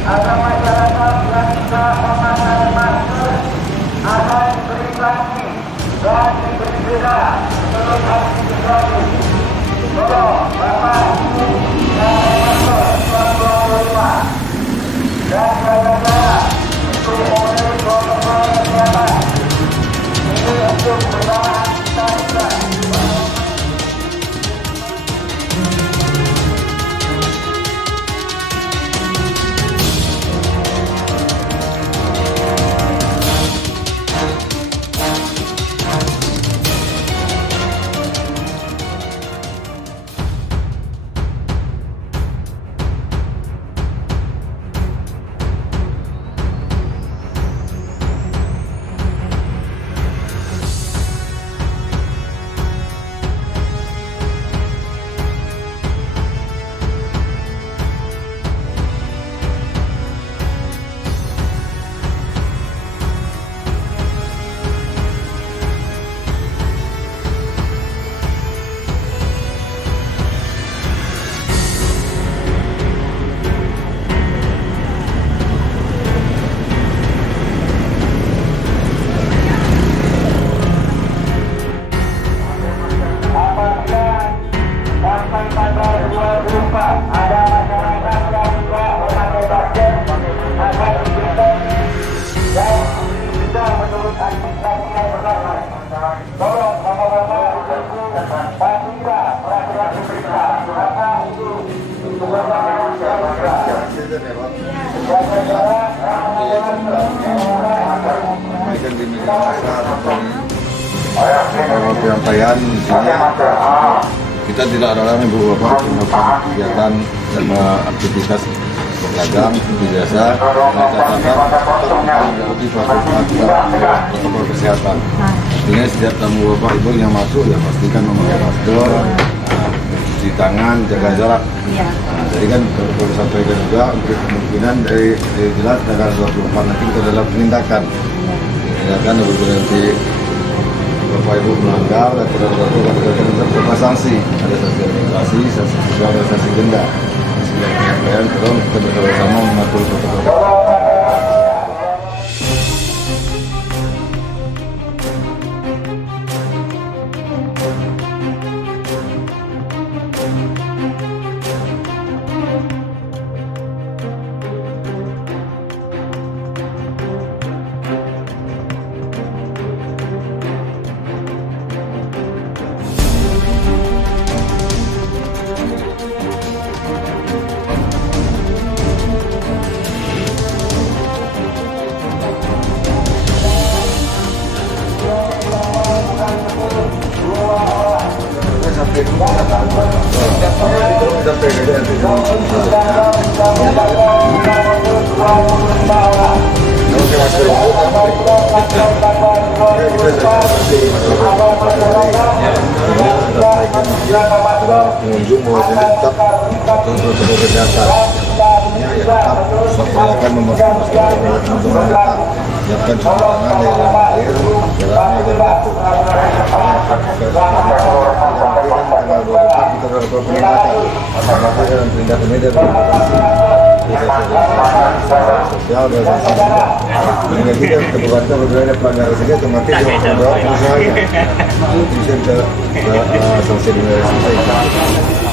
Ada masyarakat yang tidak memakai masker akan diberi sanksi dan diberi denda sebesar Rp100.000. Tolong Bapak Ibu yang memakai masker 25 dan jaga jarak untuk memenuhi protokol kesehatan. Ini untuk bersama kita juga. Memberikan di media massa tentang penyampaian di sini kita tidak ada lagi beberapa kegiatan dan aktivitas berdagang seperti biasa. Catatan mengikuti protokol kesehatan. Artinya setiap tamu bapak ibu yang masuk ya pastikan memakai masker, mencuci tangan, jaga jarak. Jadi kan perlu sampaikan juga untuk kemungkinan dari jelas tanggal 24 nanti kita dalam penindakan apabila nanti bapak ibu melanggar dan tidak ada sanksi, ada sanksi administrasi, sanksi sosial, dan sanksi denda. Sebagai penyampaian, tolong kita bersama-sama mematuhi protokol. Pengunjung bahwa ini tetap protokol kesehatan. Ya tetap upayakan memakai masker, membuang data, siapkan cuci tangan dengan air, jaraknya agar batuk. Tanggal 24 kita melakukan penindakan. Maka dalam penindakan ini ada sosial dan sanksi denda. Dengan kita kebuatan berbeda ada pelanggaran saja otomatis membawa perusahaan bisa sanksi denda selesai.